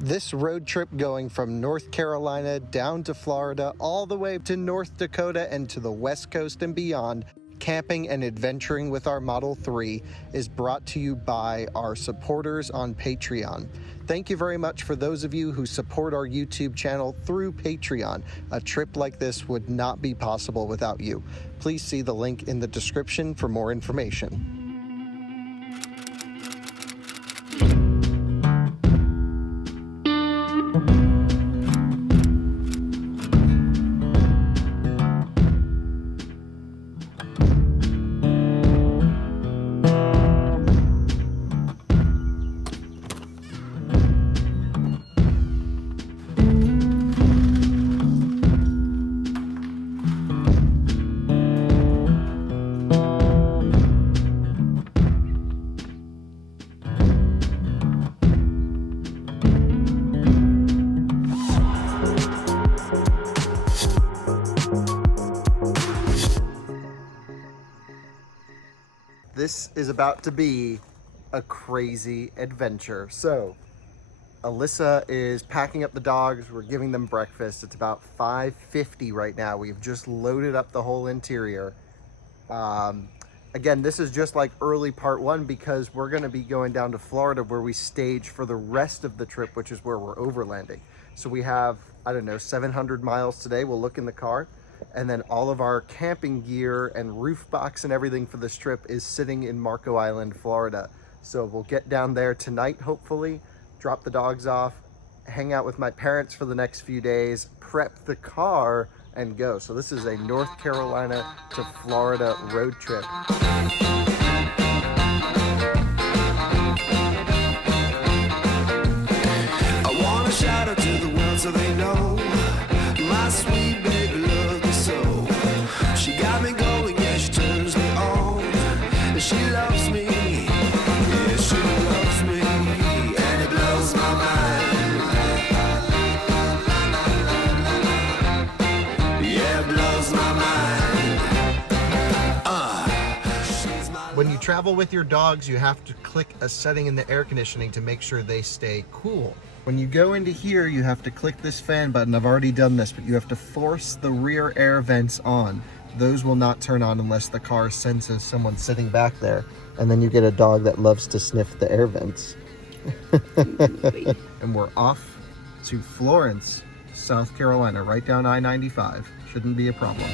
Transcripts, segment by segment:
This road trip going from North Carolina down to Florida, all the way to North Dakota and to the West Coast and beyond, camping and adventuring with our Model 3 is brought to you by our supporters on Patreon. Thank you very much for those of you who support our YouTube channel through Patreon. A trip like this would not be possible without you. Please see the link in the description for more information. This is about to be a crazy adventure. So, Alyssa is packing up the dogs. We're giving them breakfast. It's about 5:50 right now. We've just loaded up the whole interior. Again, this is just like early part one because we're going to be going down to Florida where we stage for the rest of the trip, which is where we're overlanding. So we have, I don't know, 700 miles today. We'll look in the car. And then all of our camping gear and roof box and everything for this trip is sitting in Marco Island, Florida. So we'll get down there tonight, hopefully, drop the dogs off, hang out with my parents for the next few days, prep the car, and go. So this is a North Carolina to Florida road trip. I want to shout out to the world so they know my sweet baby loves me so. She got me going, yeah, she turns me on. And she loves me, yeah, she loves me, and it blows my mind. Yeah, it blows my mind. When you travel with your dogs, you have to click a setting in the air conditioning to make sure they stay cool. When you go into here, you have to click this fan button. I've already done this, but you have to force the rear air vents on. Those will not turn on unless the car senses someone sitting back there. And then you get a dog that loves to sniff the air vents. And we're off to Florence, South Carolina, right down I-95. Shouldn't be a problem.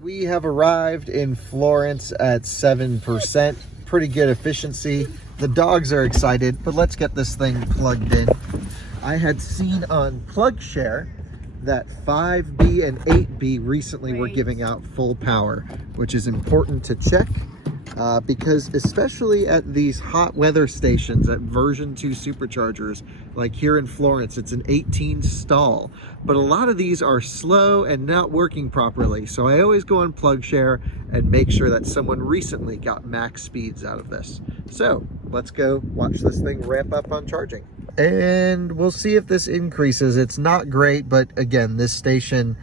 We have arrived in Florence at 7%. Pretty good efficiency. The dogs are excited, but let's get this thing plugged in. I had seen on PlugShare that 5B and 8B recently were giving out full power, which is important to check because especially at these hot weather stations at version 2 superchargers, like here in Florence, it's an 18 stall, but a lot of these are slow and not working properly. So I always go on PlugShare and make sure that someone recently got max speeds out of this. So let's go watch this thing ramp up on charging. And we'll see if this increases. It's not great, but again, this station,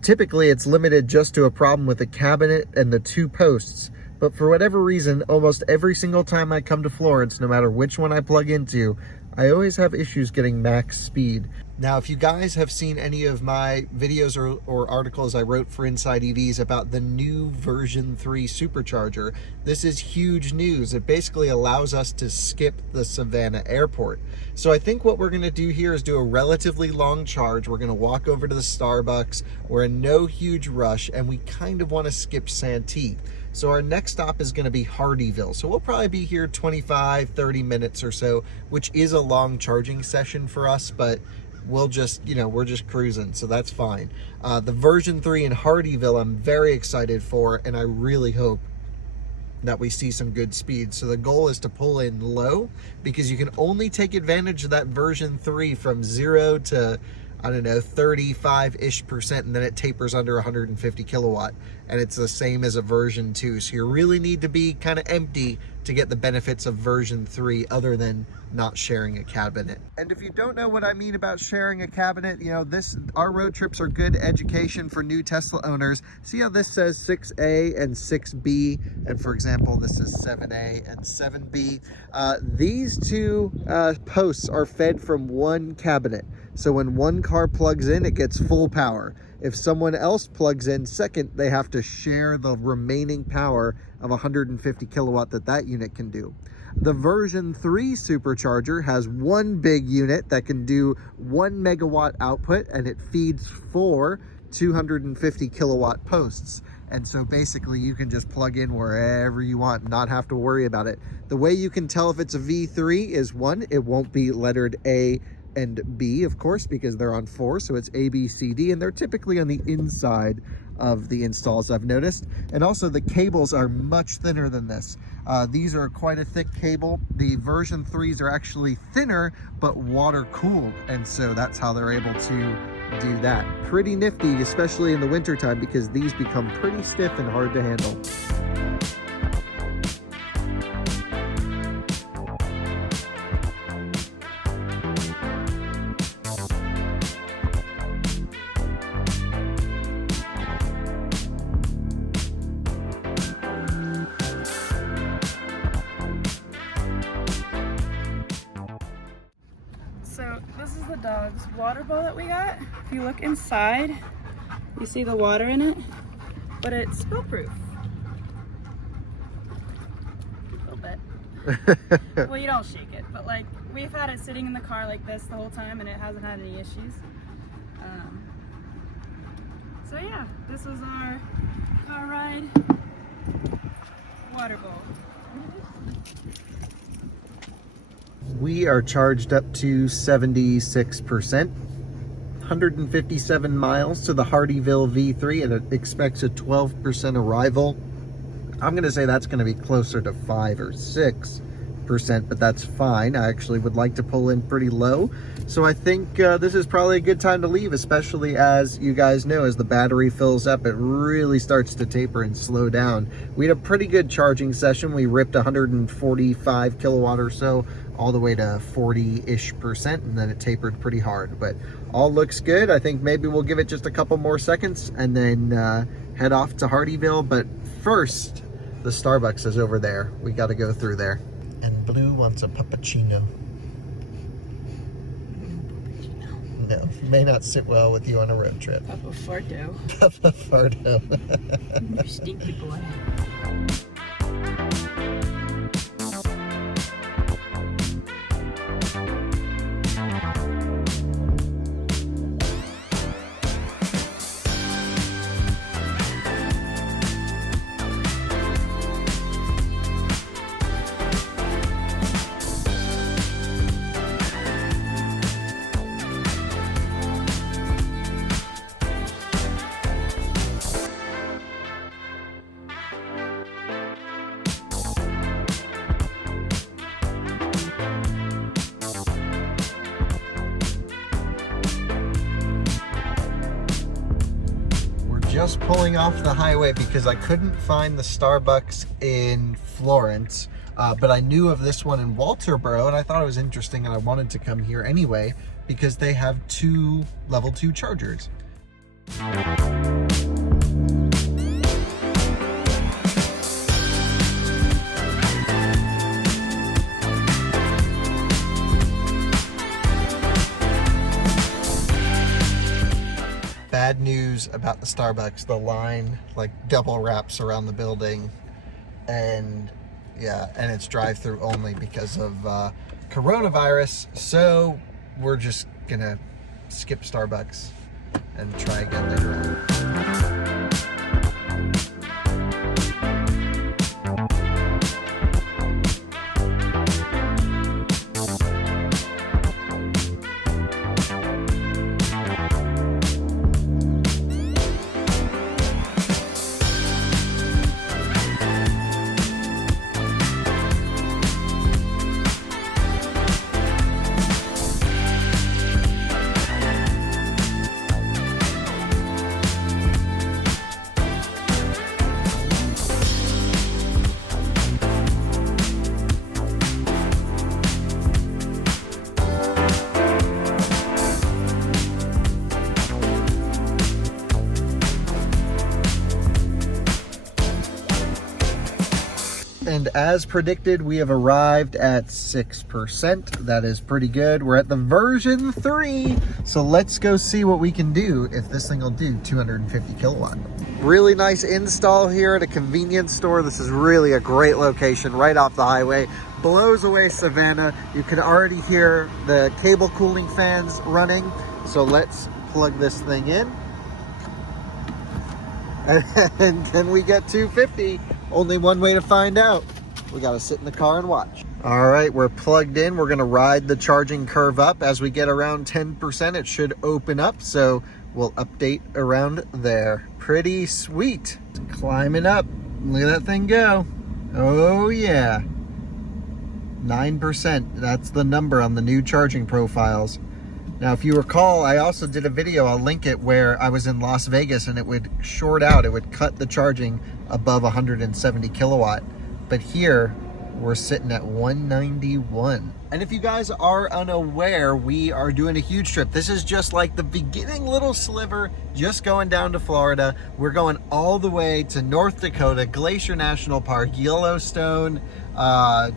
typically it's limited just to a problem with the cabinet and the 2 posts. But for whatever reason, almost every single time I come to Florence, no matter which one I plug into, I always have issues getting max speed. Now, if you guys have seen any of my videos or articles I wrote for Inside EVs about the new version 3 supercharger, this is huge news. It basically allows us to skip the Savannah airport. So I think what we're gonna do here is do a relatively long charge. We're gonna walk over to the Starbucks. We're in no huge rush, and we kind of wanna skip Santee. So our next stop is gonna be Hardeeville. So we'll probably be here 25, 30 minutes or so, which is a long charging session for us, but we'll just, we're just cruising, so that's fine. The version 3 in Hardeeville, I'm very excited for, and I really hope that we see some good speed. So the goal is to pull in low, because you can only take advantage of that version 3 from 0 to, I don't know, 35-ish%, and then it tapers under 150 kilowatt. And it's the same as a version 2. So you really need to be kind of empty to get the benefits of version 3, other than not sharing a cabinet. And if you don't know what I mean about sharing a cabinet, our road trips are good education for new Tesla owners. See how this says 6A and 6B, and for example, this is 7A and 7B. These two posts are fed from one cabinet. So when one car plugs in, it gets full power. If someone else plugs in second, they have to share the remaining power of 150 kilowatt that unit can do. The version 3 supercharger has one big unit that can do 1 megawatt output, and it feeds 4 250 kilowatt posts. And so basically you can just plug in wherever you want and not have to worry about it. The way you can tell if it's a V3 is, one, it won't be lettered A and B, of course, because they're on 4, so it's A, B, C, D, and they're typically on the inside of the installs, I've noticed. And also the cables are much thinner than this. These are quite a thick cable. The version 3s are actually thinner, but water cooled, and so that's how they're able to do that. Pretty nifty, especially in the winter time, because these become pretty stiff and hard to handle. So this is the dog's water bowl that we got. If you look inside, you see the water in it, but it's spill-proof. A little bit. Well, you don't shake it, but like we've had it sitting in the car like this the whole time, and it hasn't had any issues. So yeah, this was our car ride water bowl. We are charged up to 76%, 157 miles to the Hardeeville V3, and it expects a 12% arrival. I'm going to say that's going to be closer to 5 or 6%, but that's fine. I actually would like to pull in pretty low. So I think this is probably a good time to leave, especially as you guys know, as the battery fills up, it really starts to taper and slow down. We had a pretty good charging session. We ripped 145 kilowatt or so all the way to 40-ish%, and then it tapered pretty hard, but all looks good. I think maybe we'll give it just a couple more seconds and then head off to Hardeeville. But first, the Starbucks is over there. We got to go through there. And Blue wants a puppuccino. No, may not sit well with you on a road trip. Papa Fardo. Papa Fardo. You stinky boy. Just pulling off the highway because I couldn't find the Starbucks in Florence, but I knew of this one in Walterboro, and I thought it was interesting, and I wanted to come here anyway because they have 2 level 2 chargers. bad news about the Starbucks. The line like double wraps around the building, and yeah, and it's drive-through only because of coronavirus. So we're just gonna skip Starbucks and try again later on. And as predicted, we have arrived at 6%. That is pretty good. We're at the version 3. So let's go see what we can do if this thing will do 250 kilowatt. Really nice install here at a convenience store. This is really a great location right off the highway. Blows away Savannah. You can already hear the cable cooling fans running. So let's plug this thing in. And then we get 250. Only one way to find out. We got to sit in the car and watch. All right, we're plugged in. We're going to ride the charging curve up. As we get around 10%, it should open up. So we'll update around there. Pretty sweet. Climbing up. Look at that thing go. Oh, yeah. 9%. That's the number on the new charging profiles. Now, if you recall, I also did a video, I'll link it, where I was in Las Vegas and it would short out. It would cut the charging above 170 kilowatt. But here, we're sitting at 191. And if you guys are unaware, we are doing a huge trip. This is just like the beginning little sliver, just going down to Florida. We're going all the way to North Dakota, Glacier National Park, Yellowstone,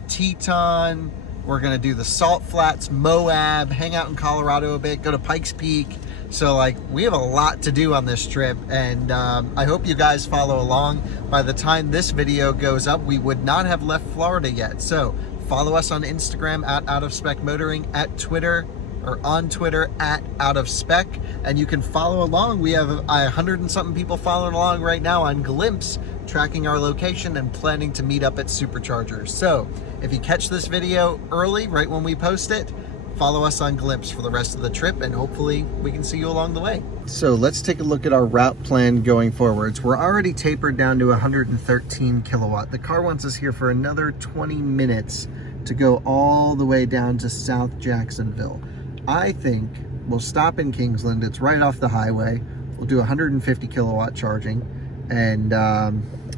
Teton. We're gonna do the Salt Flats, Moab, hang out in Colorado a bit, go to Pikes Peak. So like, we have a lot to do on this trip, and I hope you guys follow along. By the time this video goes up, we would not have left Florida yet. So follow us on Instagram at outofspecmotoring, at Twitter, or on Twitter at outofspec, and you can follow along. We have 100 and something people following along right now on Glympse, tracking our location and planning to meet up at Superchargers. So if you catch this video early, right when we post it, follow us on Glympse for the rest of the trip, and hopefully we can see you along the way. So let's take a look at our route plan going forwards. We're already tapered down to 113 kilowatt. The car wants us here for another 20 minutes to go all the way down to South Jacksonville. I think we'll stop in Kingsland. It's right off the highway. We'll do 150 kilowatt charging. And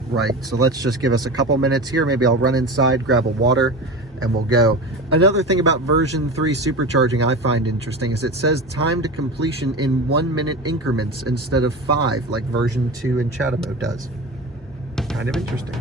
right, so let's just give us a couple minutes here. Maybe I'll run inside, grab a water, and we'll go. Another thing about version 3 supercharging I find interesting is it says time to completion in 1 minute increments instead of 5, like version 2 in Chatham does. Kind of interesting.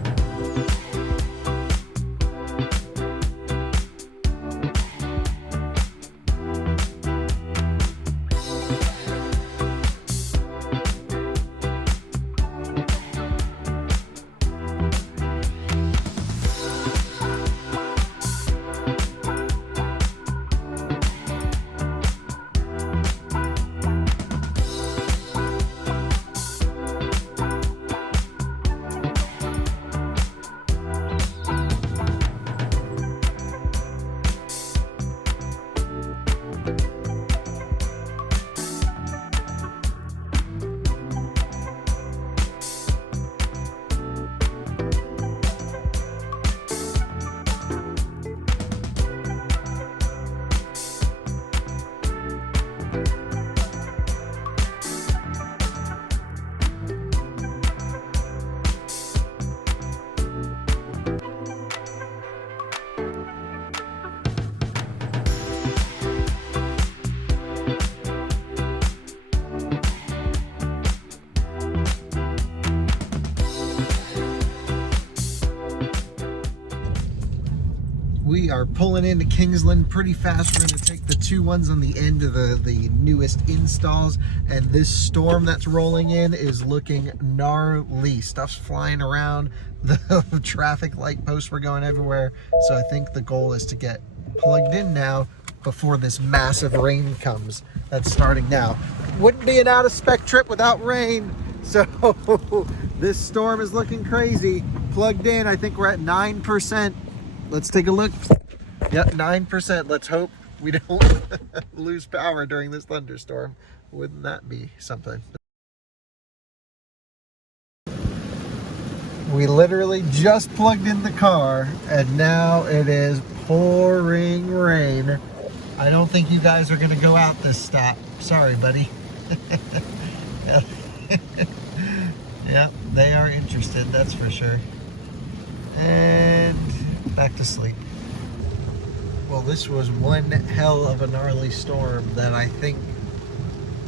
We are pulling into Kingsland pretty fast. We're gonna take the two ones on the end of the newest installs, and this storm that's rolling in is looking gnarly. Stuff's flying around, the traffic light posts were going everywhere. So I think the goal is to get plugged in now before this massive rain comes that's starting now. Wouldn't be an out of spec trip without rain. So this storm is looking crazy. Plugged in, I think we're at 9%. Let's take a look. Yep, 9%. Let's hope we don't lose power during this thunderstorm. Wouldn't that be something? We literally just plugged in the car and now it is pouring rain. I don't think you guys are gonna go out this stop. Sorry, buddy. Yeah, they are interested, that's for sure. And back to sleep. Well, this was one hell of a gnarly storm that I think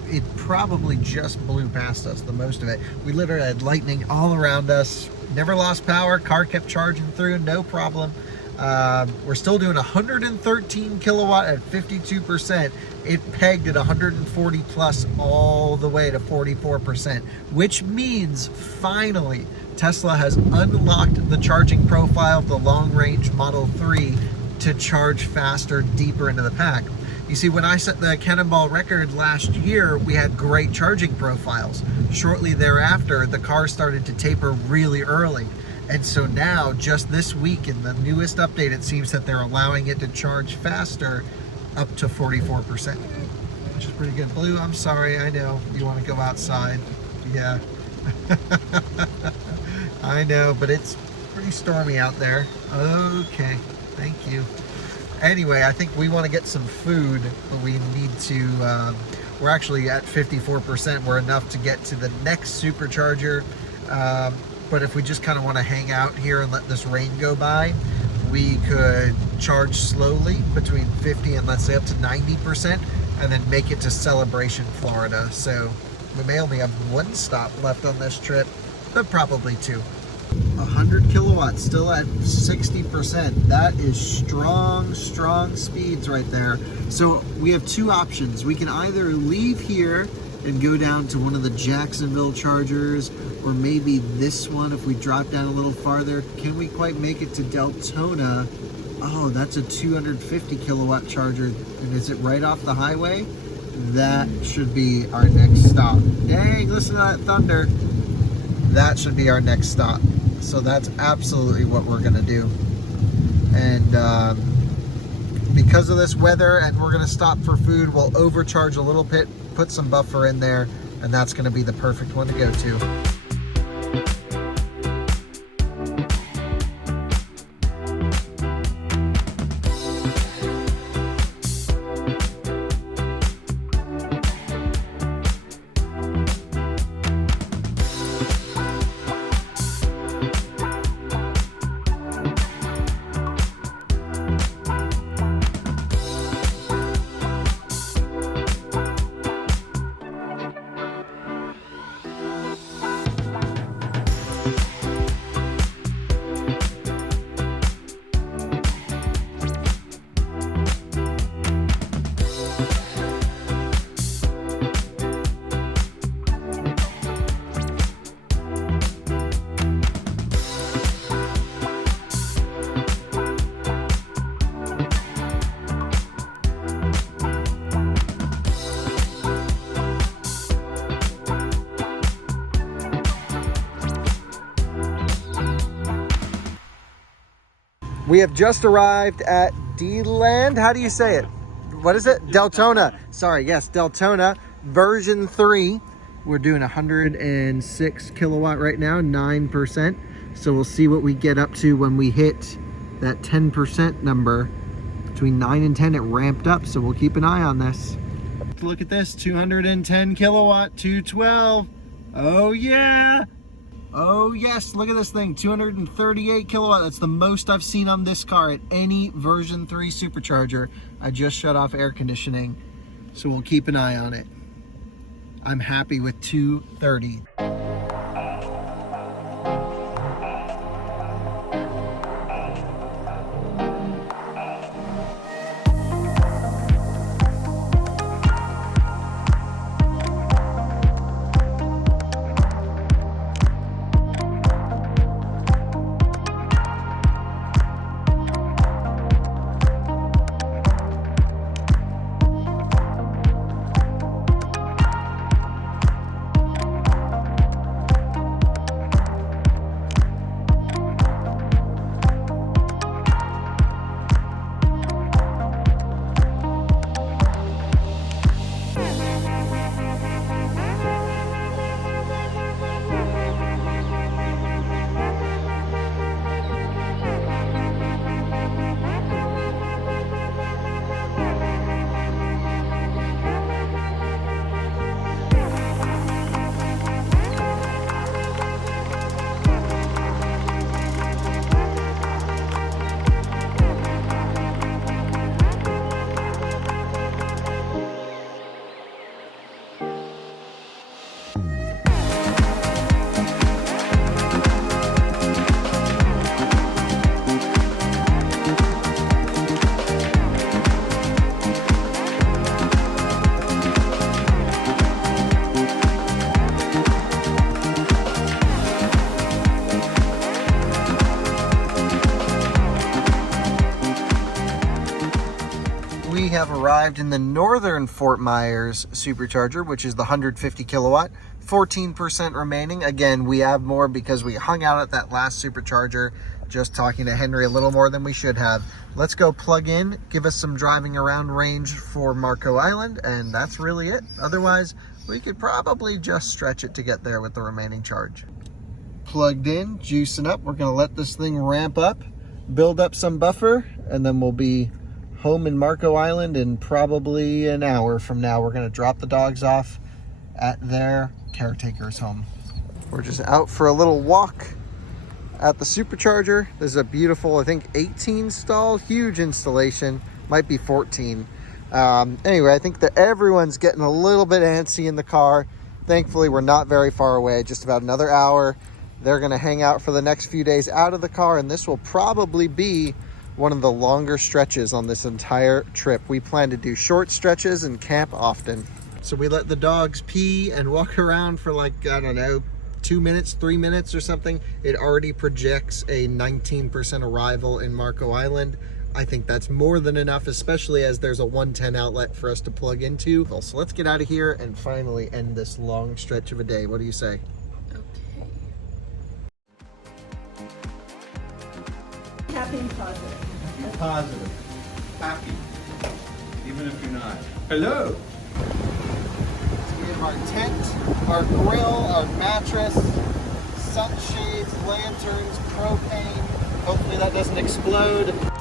it probably just blew past us, the most of it. We literally had lightning all around us, never lost power, car kept charging through, no problem. We're still doing 113 kilowatt at 52%. It pegged at 140 plus all the way to 44%, which means finally Tesla has unlocked the charging profile of the long-range Model 3 to charge faster, deeper into the pack. You see, when I set the Cannonball record last year, we had great charging profiles. Shortly thereafter, the car started to taper really early. And so now, just this week in the newest update, it seems that they're allowing it to charge faster up to 44%, which is pretty good. Blue, I'm sorry, I know you want to go outside. Yeah. I know, but it's pretty stormy out there. Okay, thank you. Anyway, I think we want to get some food, but we need to, we're actually at 54%. We're enough to get to the next supercharger. But if we just kind of want to hang out here and let this rain go by, we could charge slowly between 50 and let's say up to 90% and then make it to Celebration, Florida. So we may only have one stop left on this trip, but probably two. 100 kilowatts, still at 60%. That is strong, strong speeds right there. So we have two options. We can either leave here and go down to one of the Jacksonville chargers, or maybe this one if we drop down a little farther. Can we quite make it to Deltona? Oh, that's a 250 kilowatt charger. And is it right off the highway? That should be our next stop. Dang, listen to that thunder. That should be our next stop. So that's absolutely what we're gonna do. And because of this weather, and we're gonna stop for food, we'll overcharge a little bit, put some buffer in there, and that's gonna be the perfect one to go to. We have just arrived at D-Land. How do you say it? What is it? Deltona. Sorry, yes, Deltona version 3. We're doing 106 kilowatt right now, 9%. So we'll see what we get up to when we hit that 10% number. Between 9 and 10, it ramped up, so we'll keep an eye on this. Look at this, 210 kilowatt, 212. Oh yeah. Oh yes, look at this thing, 238 kilowatt. That's the most I've seen on this car at any version 3 supercharger. I just shut off air conditioning, so we'll keep an eye on it. I'm happy with 230. arrived in the northern Fort Myers supercharger, which is the 150 kilowatt, 14% remaining. Again, we have more because we hung out at that last supercharger, just talking to Henry a little more than we should have. Let's go plug in, give us some driving around range for Marco Island, and that's really it. Otherwise, we could probably just stretch it to get there with the remaining charge. Plugged in, juicing up. We're gonna let this thing ramp up, build up some buffer, and then we'll be home in Marco Island in probably an hour from now. We're gonna drop the dogs off at their caretaker's home. We're just out for a little walk at the supercharger. There's a beautiful, I think 18 stall, huge installation, might be 14. Anyway, I think that everyone's getting a little bit antsy in the car. Thankfully, we're not very far away, just about another hour. They're gonna hang out for the next few days out of the car, and this will probably be one of the longer stretches on this entire trip. We plan to do short stretches and camp often. So we let the dogs pee and walk around for like, I don't know, 2 minutes, 3 minutes or something. It already projects a 19% arrival in Marco Island. I think that's more than enough, especially as there's a 110 outlet for us to plug into. So let's get out of here and finally end this long stretch of a day. What do you say? Happy and positive. Be positive, happy, even if you're not. Hello. So we have our tent, our grill, our mattress, sunshades, lanterns, propane. Hopefully that doesn't explode.